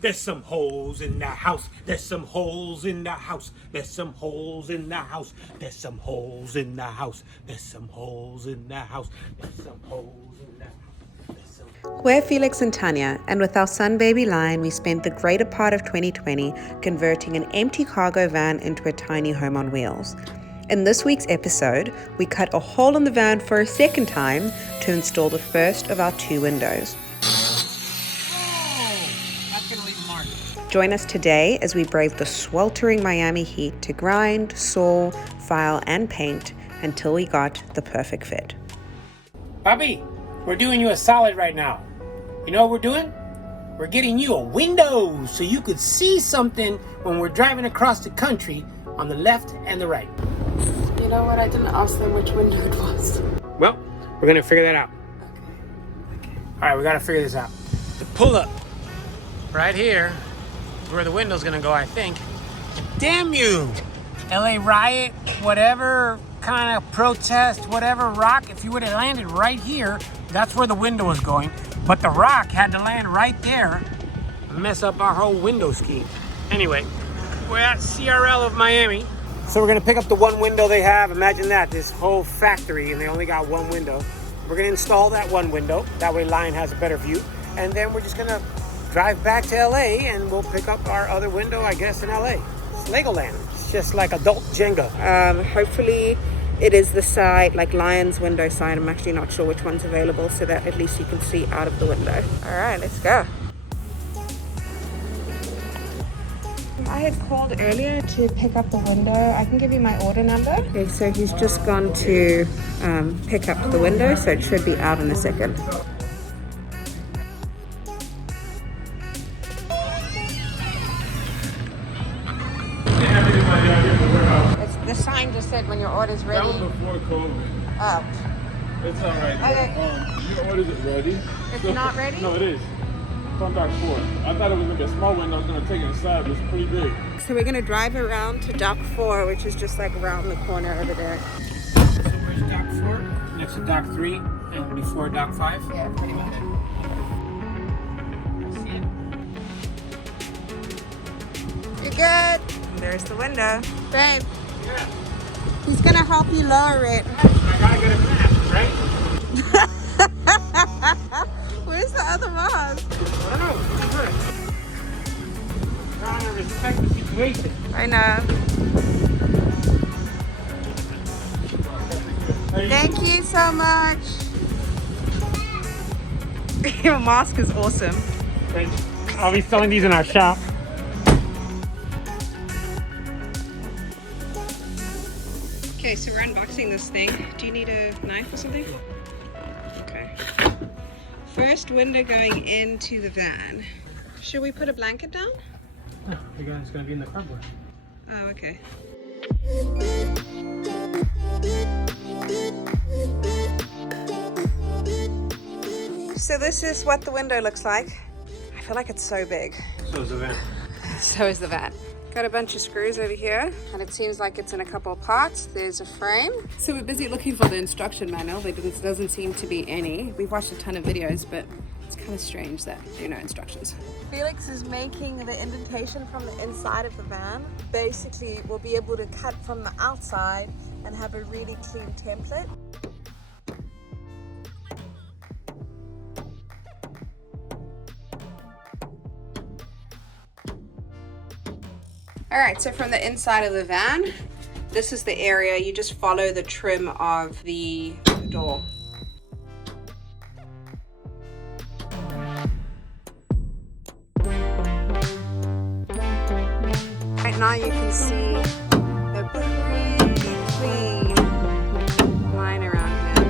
There's some holes in the house. There's some holes in the house. There's some holes in the house. There's some holes in the house. There's some holes in the house. There's some holes in the house. We're Felix and Tanya, and with our son baby Lion, we spent the greater part of 2020 converting an empty cargo van into a tiny home on wheels. In this week's episode, we cut a hole in the van for a second time to install the first of our 2 windows. Join us today as we brave the sweltering Miami heat to grind, saw, file, and paint until we got the perfect fit. Bobby, we're doing you a solid right now. You know what we're doing? We're getting you a window so you could see something when we're driving across the country on the left and the right. You know what? I didn't ask them which window it was. Well, we're going to figure that out. Okay. All right, we got to figure this out. The pull-up right here is where the window's going to go, I think. Damn you! LA riot, whatever kind of protest, whatever rock, if you would have landed right here, that's where the window was going. But the rock had to land right there and mess up our whole window scheme. Anyway, we're at CRL of Miami. So we're going to pick up the one window they have. Imagine that, this whole factory, and they only got one window. We're going to install that one window. That way Lion has a better view. And then we're just going to drive back to LA and we'll pick up our other window, I guess, in LA. It's Legoland. It's just like adult Jenga. Hopefully it is the side, like Lion's window side. I'm actually not sure which one's available, so that at least you can see out of the window. All right, let's go. I had called earlier to pick up the window. I can give you my order number. Okay, so he's just gone to pick up the window, so it should be out in a second. The sign just said when your order's ready. That was before COVID. Oh. It's all right. Okay. Your order's ready. It's not ready? No, it is. It's on dock 4. I thought it was going to be a small window. I was going to take it inside, but it's pretty big. So we're going to drive around to dock 4, which is just like around the corner over there. So where's dock 4? Next to dock 3 and before dock 5? Yeah, pretty much. You're good. There's the window. Babe. Yeah. He's going to help you lower it. I gotta get a mask, right? Where's the other mask? I don't know. I'm trying to respect the situation. I know. Thank you so much. Your mask is awesome. Thanks. I'll be selling these in our shop. Okay, so we're unboxing this thing. Do you need a knife or something? Okay. First window going into the van. Should we put a blanket down? No, it's gonna be in the cardboard. Oh, okay. So this is what the window looks like. I feel like it's so big. So is the van. So is the van. Got a bunch of screws over here, and it seems like it's in a couple of parts. There's a frame. So we're busy looking for the instruction manual. There doesn't seem to be any. We've watched a ton of videos, but it's kind of strange that there are no instructions. Felix is making the indentation from the inside of the van. Basically, we'll be able to cut from the outside and have a really clean template. All right, so from the inside of the van, this is the area. You just follow the trim of the door. Right now you can see a pretty clean line around here.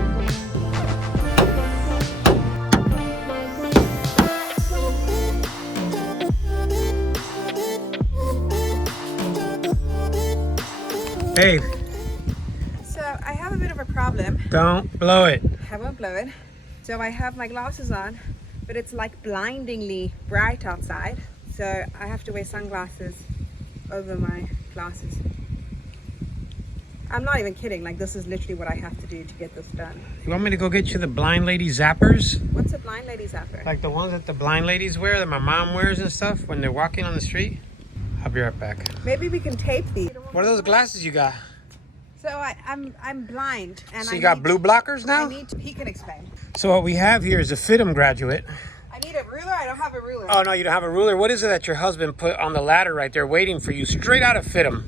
Babe. So I have a bit of a problem. Don't blow it. I won't blow it. So I have my glasses on, but it's like blindingly bright outside. So I have to wear sunglasses over my glasses. I'm not even kidding. Like, this is literally what I have to do to get this done. You want me to go get you the blind lady zappers? What's a blind lady zapper? Like the ones that the blind ladies wear, that my mom wears and stuff when they're walking on the street? I'll be right back. Maybe we can tape these. What are those glasses you got? So I'm blind, and So you got blue blockers now? He can explain. So what we have here is a FITM graduate. I need a ruler. I don't have a ruler. Oh no, you don't have a ruler. What is it that your husband put on the ladder right there waiting for you, straight out of FITM?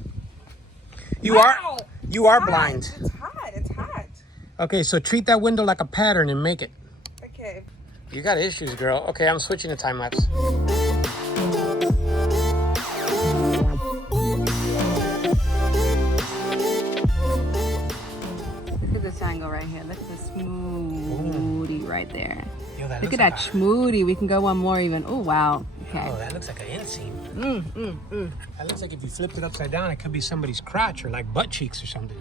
You Wow. are blind. It's hot. It's hot. Okay, so treat that window like a pattern and make it. Okay. You got issues, girl. Okay, I'm switching to time lapse. Look at this angle right here. Look at this schmoody right there. Yo, that Look looks at like that schmoody. We can go one more even. Oh, wow. Okay. Oh, that looks like an inseam. That looks like if you flipped it upside down, it could be somebody's crotch or like butt cheeks or something.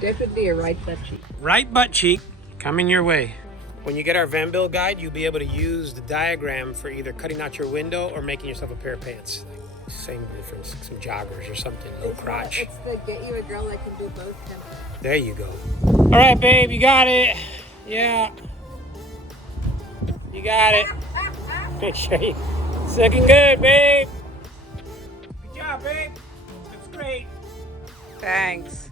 Definitely a right butt cheek. Right butt cheek coming your way. When you get our van build guide, you'll be able to use the diagram for either cutting out your window or making yourself a pair of pants. Like, same difference, some joggers or something, little crotch. It's the get you a girl that can do both. There you go. All right, babe, you got it. Yeah. You got it. Make sure you... It's looking good, babe. Good job, babe. Looks great. Thanks.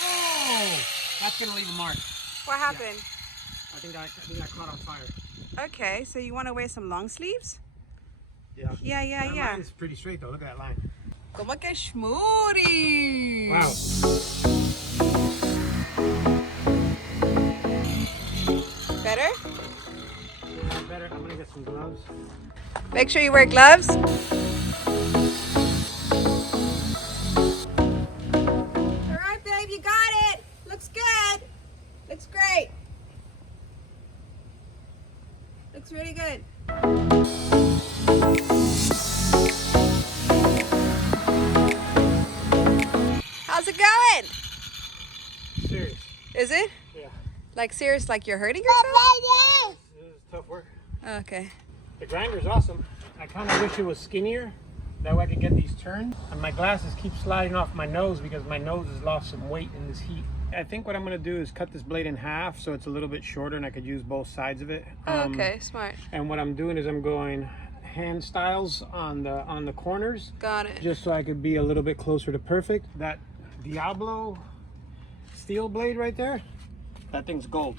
Oh, that's gonna leave a mark. What happened? I think I caught on fire. Okay, so you want to wear some long sleeves? Yeah. Yeah. Mine's pretty straight though. Look at that line. Como que schmoody. Wow. Better? Better. I'm gonna get some gloves. Make sure you wear gloves. All right, babe, you got it. Looks good. Looks great. Looks really good. How's it going? Serious. Is it? Yeah. Like serious, like you're hurting yourself? This is tough work. Okay. The grinder's awesome. I kind of wish it was skinnier. That way I could get these turns. And my glasses keep sliding off my nose because my nose has lost some weight in this heat. I think what I'm gonna do is cut this blade in half so it's a little bit shorter and I could use both sides of it. Okay, smart. And what I'm doing is I'm going hand styles on the corners. Got it. Just so I could be a little bit closer to perfect. That Diablo steel blade right there, that thing's gold.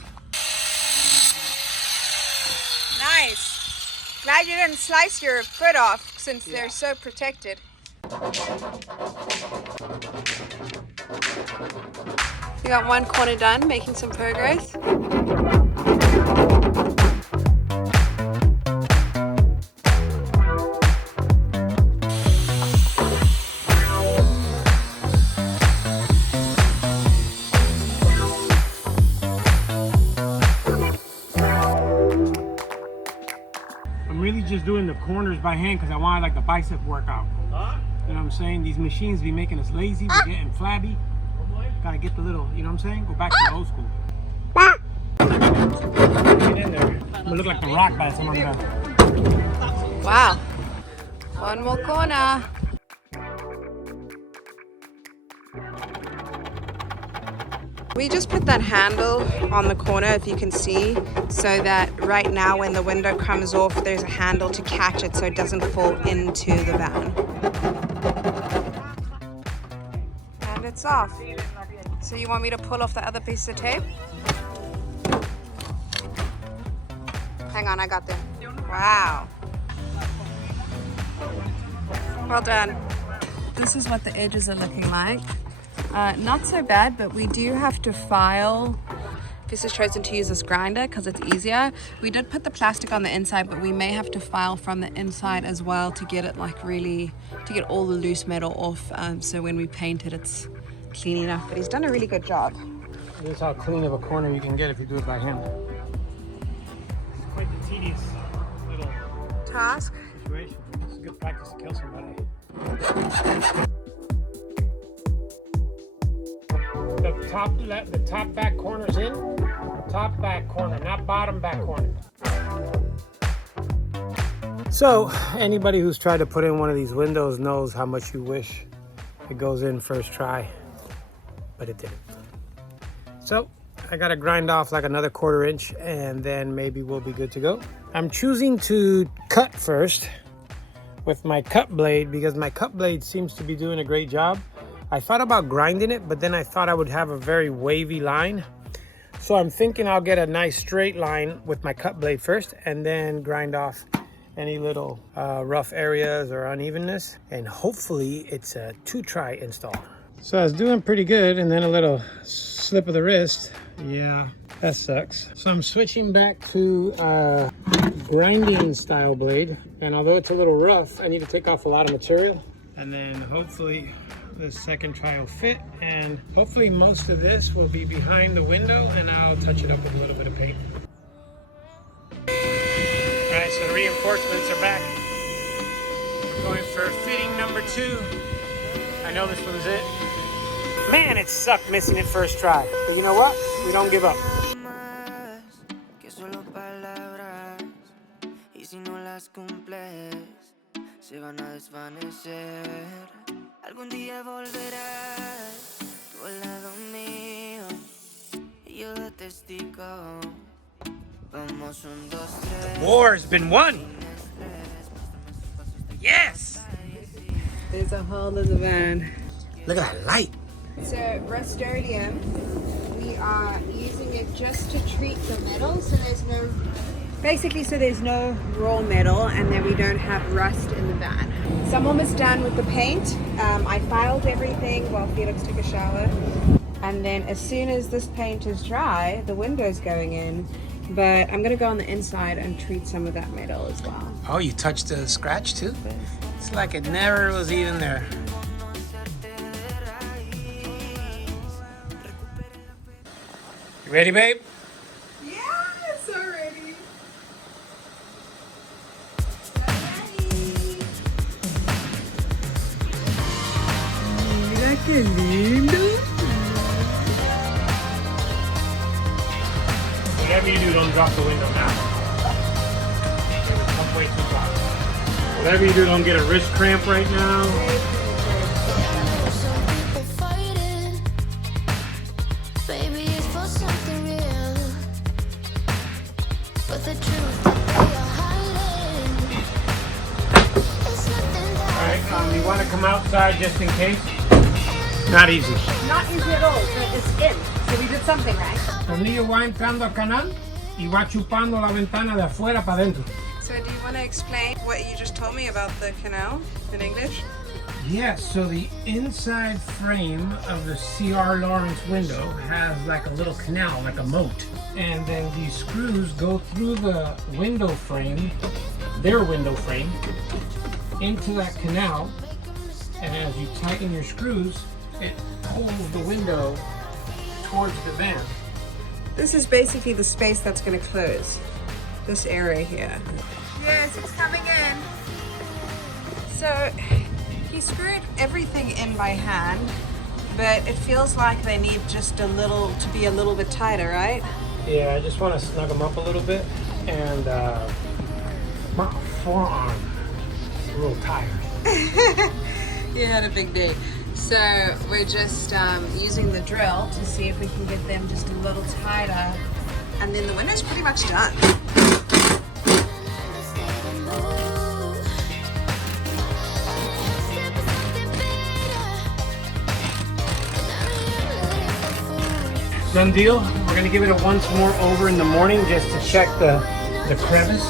Nice. Glad you didn't slice your foot off since they're so protected. We got one corner done, making some progress. I'm really just doing the corners by hand because I wanted like the bicep workout. You know what I'm saying? These machines be making us lazy, we're getting flabby. Gotta get the little, you know what I'm saying? Go back to the old school. Get in there. I'm gonna look like the Rock by the time I'm done. Wow. One more corner. We just put that handle on the corner, if you can see, so that right now when the window comes off, there's a handle to catch it so it doesn't fall into the van. And it's off. So you want me to pull off the other piece of tape? Hang on, I got them. Wow. Well done. This is what the edges are looking like. Not so bad, but we do have to file. This has chosen to use this grinder because it's easier. We did put the plastic on the inside, but we may have to file from the inside as well to get it like really, to get all the loose metal off. So when we paint it, it's clean enough. But he's done a really good job. This is how clean of a corner you can get if you do it by hand. It's quite the tedious little Task. situation. It's a good practice to kill somebody. The top back corner's in. Top back corner, not bottom back corner. So anybody who's tried to put in one of these windows knows how much you wish it goes in first try, but it didn't. So I gotta grind off like another 1/4 inch and then maybe we'll be good to go. I'm choosing to cut first with my cut blade because my cut blade seems to be doing a great job. I thought about grinding it, but then I thought I would have a very wavy line. So I'm thinking I'll get a nice straight line with my cut blade first and then grind off any little rough areas or unevenness. And hopefully it's a 2-try install. So I was doing pretty good and then a little slip of the wrist. Yeah, that sucks. So I'm switching back to grinding style blade. And although it's a little rough, I need to take off a lot of material. And then hopefully the second try will fit. And hopefully most of this will be behind the window and I'll touch it up with a little bit of paint. All right, so the reinforcements are back. We're going for fitting number 2. I know this one's it. Man, it sucked missing it first try. But you know what? We don't give up. The war's been won. Yes. There's a hole in the van. Look at that light. So Rust-Oleum, we are using it just to treat the metal, so there's no, basically so there's no raw metal and then we don't have rust in the van. So I'm almost done with the paint. I filed everything while Felix took a shower. And then as soon as this paint is dry, the window's going in. But I'm gonna go on the inside and treat some of that metal as well. Oh, you touched the scratch too? It's like it never was even there. You ready, babe? Yes, already. Mira qué lindo. Whatever you do, don't drop the window now. Come way too far. Whatever you do, don't get a wrist cramp right now. Alright, you want to come outside just in case? Not easy. Not easy at all, but it's in. So we did something right. El niño va entrando al canal y va chupando la ventana de afuera para adentro. So do you want to explain what you just told me about the canal in English? Yes, so the inside frame of the CR Laurence window has like a little canal, like a moat. And then these screws go through the window frame, their window frame, into that canal. And as you tighten your screws, it pulls the window towards the van. This is basically the space that's going to close. This area here. Yes, it's coming in. So he screwed everything in by hand, but it feels like they need just a little, to be a little bit tighter, right? Yeah, I just want to snug them up a little bit. And my forearm is a little tired. You had a big day. So we're just using the drill to see if we can get them just a little tighter. And then the window's pretty much done. Done deal. We're gonna give it a once more over in the morning just to check the crevice.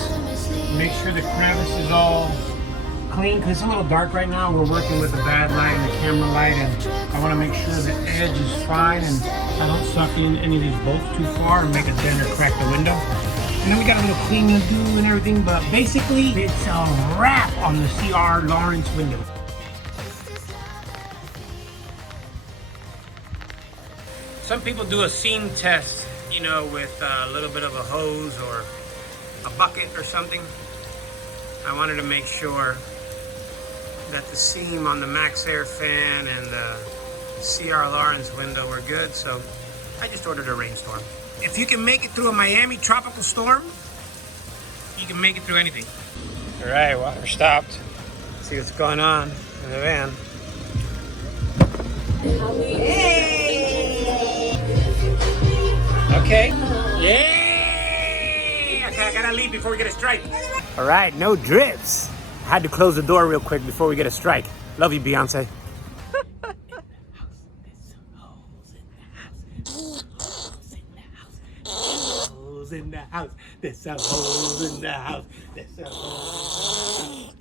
Make sure the crevice is all clean, because it's a little dark right now. We're working with the bad light and the camera light, and I want to make sure the edge is fine and I don't suck in any of these bolts too far and make a dent or crack the window. And then we got a little cleaning to do and everything, but basically it's a wrap on the CR Laurence window. Some people do a seam test, you know, with a little bit of a hose or a bucket or something. I wanted to make sure that the seam on the Max Air fan and the CR Laurence window were good, so I just ordered a rainstorm. If you can make it through a Miami tropical storm, you can make it through anything. All right, water stopped. Let's see what's going on in the van. Hey! Okay. Yay! Okay, I gotta leave before we get a strike. All right, no drips. I had to close the door real quick before we get a strike. Love you, Beyonce. In the house, there's some holes in the house, there's some holes.